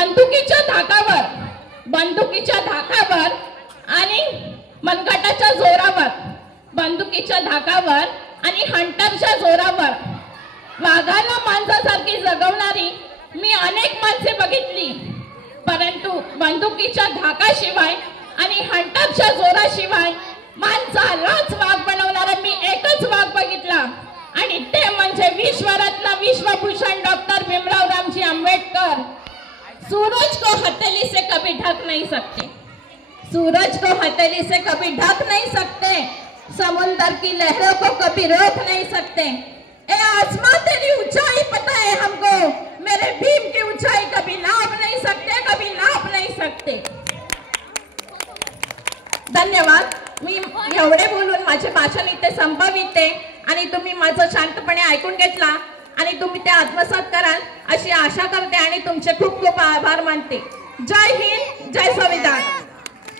बंदुकीच्या धाकावर आणि मनगटाच्या जोरावर, बंदुकीच्या धाकावर आणि हंटरच्या जोरावर वाघाला माणसासारखी जगवणारी मी अनेक माणसे बघितली, परंतु बंदुकीच्या धाकाशिवाय आणि हंटरच्या जोराशिवाय माणसालाच वाघ बनवणारा मी एकच वाघ बघितला, आणि ते म्हणजे विश्वरत्न विश्वभूषण डॉक्टर भीमराव रामजी आंबेडकर। सूरज को हथेली से कभी ढक नहीं सकते, सूरज को हथेली से कभी ढक नहीं सकते, समुंदर की लहरों को कभी रोक नहीं सकते। ए आसमां तेरी ऊंचाई पता है हमको, मेरे भीम की ऊंचाई कभी नाप नहीं सकते, कभी नाप नहीं सकते। धन्यवाद। मी एवढे बोलून माझे भाषण इथे संपविते आणि तुम्ही माझं शांतपणे ऐकून घेतला आणि तुम्ही ते आत्मसात कराल अशी आशा करते आणि तुमचे खूप खूप आभार मानते। जय हिंद, जय संविधान।